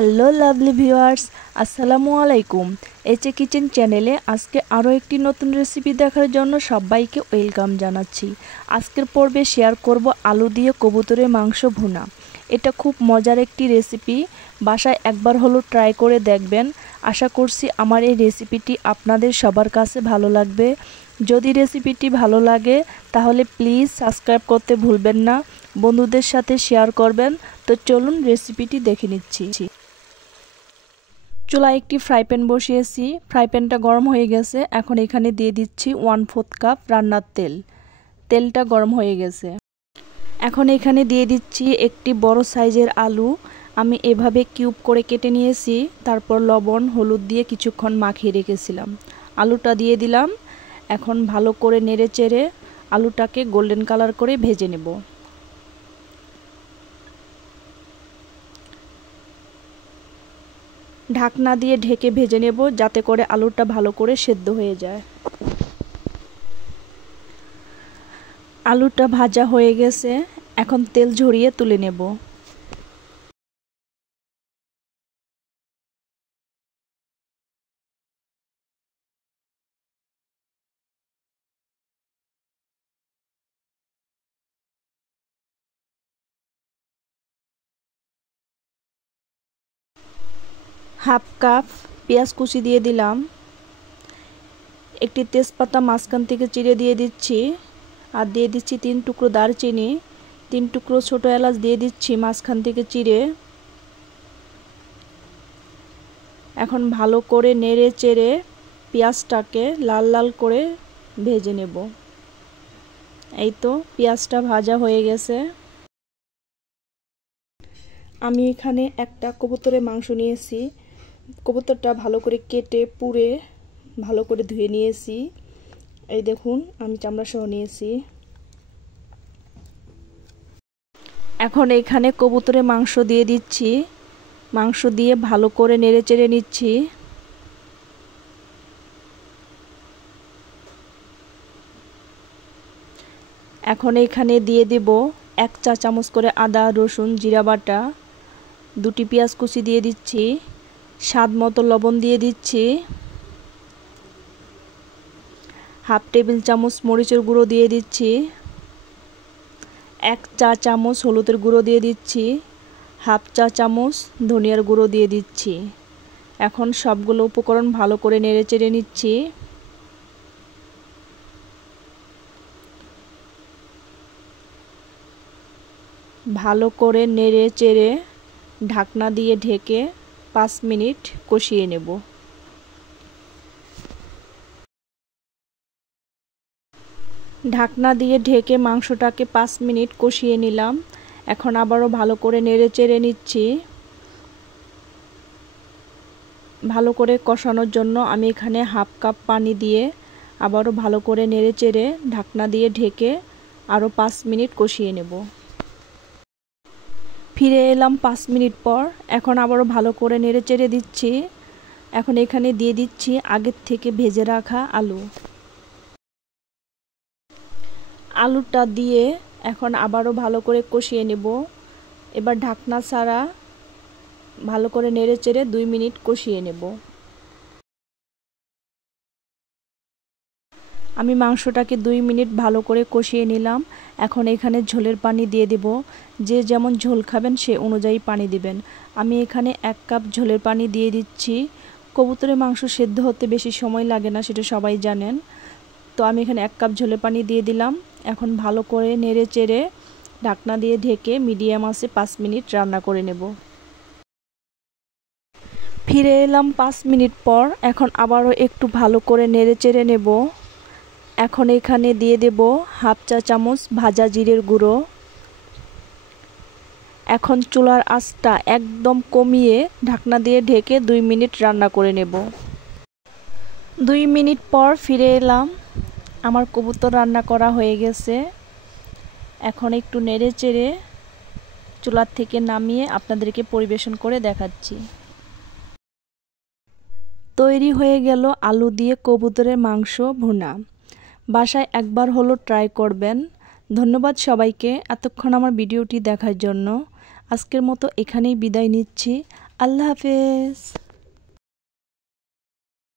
Hello lovely viewers, আসসালামু আলাইকুম। এইচে kitchen চ্যানেলে আজকে আরও একটি নতুন রেসিপি দেখার জন্য সবাইকে ওয়েলকাম জানাচ্ছি। আজকের পর্বে শেয়ার করব আলু দিয়ে কবুতরের মাংস ভুনা। এটা খুব মজার একটি রেসিপি, বাসায় একবার হলো ট্রাই করে দেখবেন। আশা করছি আমার এই রেসিপিটি আপনাদের সবার কাছে ভালো লাগবে। যদি রেসিপিটি ভালো লাগে তাহলে প্লিজ সাবস্ক্রাইব করতে ভুলবেন না, বন্ধুদের সাথে শেয়ার করবেন। তো চলুন রেসিপিটি দেখে নিচ্ছি। চুলায় একটি ফ্রাই প্যান বসিয়েছি, ফ্রাই প্যানটা গরম হয়ে গেছে। এখন এখানে দিয়ে দিচ্ছি 1/4 কাপ রান্নার তেল। তেলটা গরম হয়ে গেছে। এখন এখানে দিয়ে দিচ্ছি একটি বড় সাইজের আলু। আমি এভাবে কিউব করে কেটে নিয়েছি, তারপর লবণ হলুদ দিয়ে কিছুক্ষণ মাখিয়ে রেখেছিলাম। আলুটা দিয়ে দিলাম। এখন ভালো করে নেড়ে চেড়ে আলুটাকে গোল্ডেন কালার করে ভেজে নেব। ঢাকনা দিয়ে ঢেকে ভেজে নেব, যাতে করে আলুটা ভালো করে সেদ্ধ হয়ে যায়। আলুটা ভাজা হয়ে গেছে, এখন তেল ঝরিয়ে তুলে নেব। হাফ কাপ পেঁয়াজ কুচি দিয়ে দিলাম। একটি তেজপাতা মাঝখান থেকে চিড়ে দিয়ে দিচ্ছি, আর দিয়ে দিচ্ছি 3 টুকরো দারচিনি, 3 টুকরো ছোট এলাচ দিয়ে দিচ্ছি মাঝখান থেকে চিড়ে। এখন ভালো করে নেড়ে চেড়ে পেঁয়াজটাকে লাল লাল করে ভেজে নেব। এই তো পেঁয়াজটা ভাজা হয়ে গেছে। আমি এখানে একটা কবুতরের মাংস নিয়েছি। কবুতরটা ভালো করে কেটে পুড়ে ভালো করে ধুয়ে নিয়েছি। এই দেখুন, আমি চামড়া সহ নিয়েছি। এখন এখানে কবুতরের মাংস দিয়ে দিচ্ছি। মাংস দিয়ে ভালো করে নেড়ে চেড়ে নিচ্ছি। এখন এখানে দিয়ে দেব 1 চা চামচ করে আদা রসুন জিরা বাটা, 2টি পেঁয়াজ কুচি দিয়ে দিচ্ছি, স্বাদ মতো লবণ দিয়ে দিচ্ছি, হাফ টেবিল চামচ মরিচের গুঁড়ো দিয়ে দিচ্ছি, 1 চা চামচ হলুদের গুঁড়ো দিয়ে দিচ্ছি, হাফ চা চামচ ধনিয়ার গুঁড়ো দিয়ে দিচ্ছি। এখন সবগুলো উপকরণ ভালো করে নেড়ে চেড়ে নিচ্ছি। ভালো করে নেড়ে চেড়ে ঢাকনা দিয়ে ঢেকে 5 মিনিট কষিয়ে নেব। ঢাকনা দিয়ে ঢেকে মাংসটাকে 5 মিনিট কষিয়ে নিলাম। এখন আবারও ভালো করে নেড়ে চেড়ে নিচ্ছি। ভালো করে কষানোর জন্য আমি এখানে হাফ কাপ পানি দিয়ে আবারও ভালো করে নেড়ে চেড়ে ঢাকনা দিয়ে ঢেকে আরও 5 মিনিট কষিয়ে নেব। ফিরে এলাম 5 মিনিট পর। এখন আবারও ভালো করে নেড়ে চেড়ে দিচ্ছি। এখন এখানে দিয়ে দিচ্ছি আগের থেকে ভেজে রাখা আলু। আলুটা দিয়ে এখন আবারও ভালো করে কষিয়ে নেব। এবার ঢাকনা ছাড়া ভালো করে নেড়ে চেড়ে 2 মিনিট কষিয়ে নেব। আমি মাংসটাকে 2 মিনিট ভালো করে কষিয়ে নিলাম। এখন এখানে ঝোলের পানি দিয়ে দেব। যে যেমন ঝোল খাবেন সে অনুযায়ী পানি দিবেন। আমি এখানে 1 কাপ ঝোলের পানি দিয়ে দিচ্ছি। কবুতরের মাংস সেদ্ধ হতে বেশি সময় লাগে না, সেটা সবাই জানেন। তো আমি এখানে 1 কাপ ঝোলের পানি দিয়ে দিলাম। এখন ভালো করে নেড়ে চেড়ে ঢাকনা দিয়ে ঢেকে মিডিয়াম আঁচে 5 মিনিট রান্না করে নেব। ফিরে এলাম 5 মিনিট পর। এখন আবারও একটু ভালো করে নেড়ে চেড়ে নেব। এখন এখানে দিয়ে দেব হাফ চা চামচ ভাজা জিরের গুঁড়ো। এখন চুলার আঁচটা একদম কমিয়ে ঢাকনা দিয়ে ঢেকে 2 মিনিট রান্না করে নেব। 2 মিনিট পর ফিরে এলাম। আমার কবুতর রান্না করা হয়ে গেছে। এখন একটু নেড়ে চেড়ে চুলার থেকে নামিয়ে আপনাদেরকে পরিবেশন করে দেখাচ্ছি। তৈরি হয়ে গেল আলু দিয়ে কবুতরের মাংস ভুনা। বাসায় একবার হলো ট্রাই করবেন। ধন্যবাদ সবাইকে এতক্ষণ আমার ভিডিওটি দেখার জন্য। আজকের মতো এখানেই বিদায় নিচ্ছি। আল্লাহ হাফেজ।